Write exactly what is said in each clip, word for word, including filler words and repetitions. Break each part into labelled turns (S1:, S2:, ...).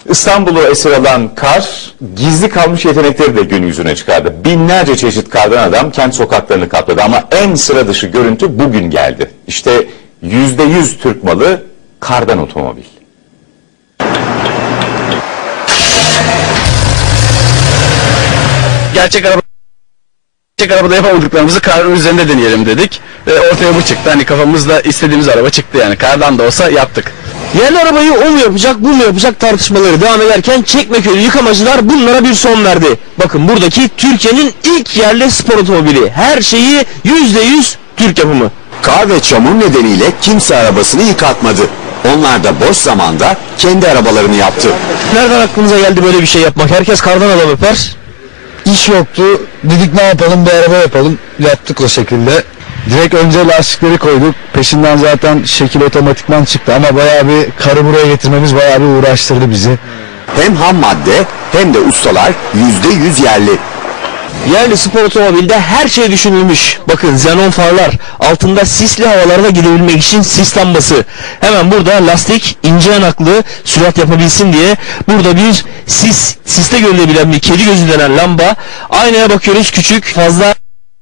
S1: İstanbul'u esir alan kar, gizli kalmış yetenekleri de gün yüzüne çıkardı. Binlerce çeşit kardan adam kent sokaklarını kapladı ama en sıra dışı görüntü bugün geldi. İşte yüzde yüz Türk malı kardan otomobil.
S2: Gerçek araba Gerçek arabada yapamadıklarımızı karın üzerinde deneyelim dedik. Ve ortaya bu çıktı. Hani kafamızda istediğimiz araba çıktı yani. Kardan da olsa yaptık.
S3: Yerli arabayı o mu yapacak, bu mu yapacak tartışmaları devam ederken Çekmeköy'lü yıkamacılar bunlara bir son verdi. Bakın buradaki Türkiye'nin ilk yerli spor otomobili. Her şeyi yüzde yüz Türk yapımı.
S4: Kar ve çamur nedeniyle kimse arabasını yıkatmadı. Onlar da boş zamanda kendi arabalarını yaptı.
S3: Nereden aklınıza geldi böyle bir şey yapmak? Herkes kardan adam öper.
S5: İş yoktu. Dedik ne yapalım, bir araba yapalım. Yaptık o şekilde. Direkt önce lastikleri koyduk. Peşinden zaten şekil otomatikman çıktı ama bayağı bir karı buraya getirmemiz bayağı bir uğraştırdı bizi.
S4: Hem ham madde hem de ustalar yüzde yüz yerli.
S3: Yerli spor otomobilde her şey düşünülmüş. Bakın xenon farlar, altında sisli havalarda gidebilmek için sis lambası. Hemen burada lastik ince yanaklı, sürat yapabilsin diye burada bir sis, siste görülebilen bir kedi gözü denen lamba. Aynaya bakıyoruz, küçük, fazla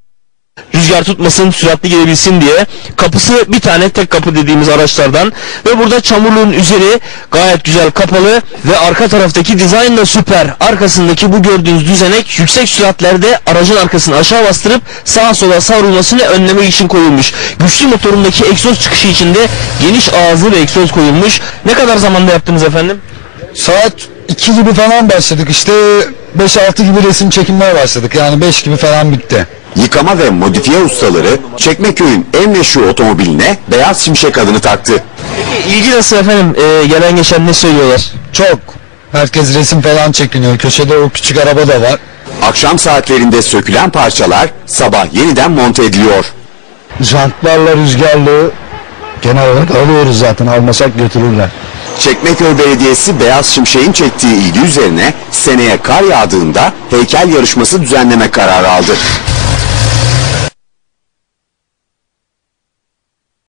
S3: rüzgar tutmasın, süratli gidebilsin diye. Kapısı bir tane, tek kapı dediğimiz araçlardan. Ve burada çamurluğun üzeri gayet güzel kapalı ve arka taraftaki dizayn da süper. Arkasındaki bu gördüğünüz düzenek yüksek süratlerde aracın arkasını aşağı bastırıp sağa sola savrulmasını önlemek için koyulmuş. Güçlü motorundaki egzoz çıkışı için de geniş ağızlı bir egzoz koyulmuş. Ne kadar zamanda yaptınız efendim?
S5: Saat iki gibi falan başladık. İşte beş altı gibi resim çekimler başladık. Yani beş gibi falan bitti.
S4: Yıkama ve modifiye ustaları Çekmeköy'ün en meşhur otomobiline Beyaz Şimşek adını taktı.
S3: Peki ilgi nasıl efendim? Ee, gelen geçen ne söylüyorlar?
S5: Çok. Herkes resim falan çekiniyor. Köşede o küçük araba da var.
S4: Akşam saatlerinde sökülen parçalar sabah yeniden monte ediliyor.
S5: Jantlarla rüzgarlı genel olarak alıyoruz zaten. Almasak götürürler.
S4: Çekmeköy Belediyesi Beyaz Şimşek'in çektiği ilgi üzerine seneye kar yağdığında heykel yarışması düzenleme kararı aldı.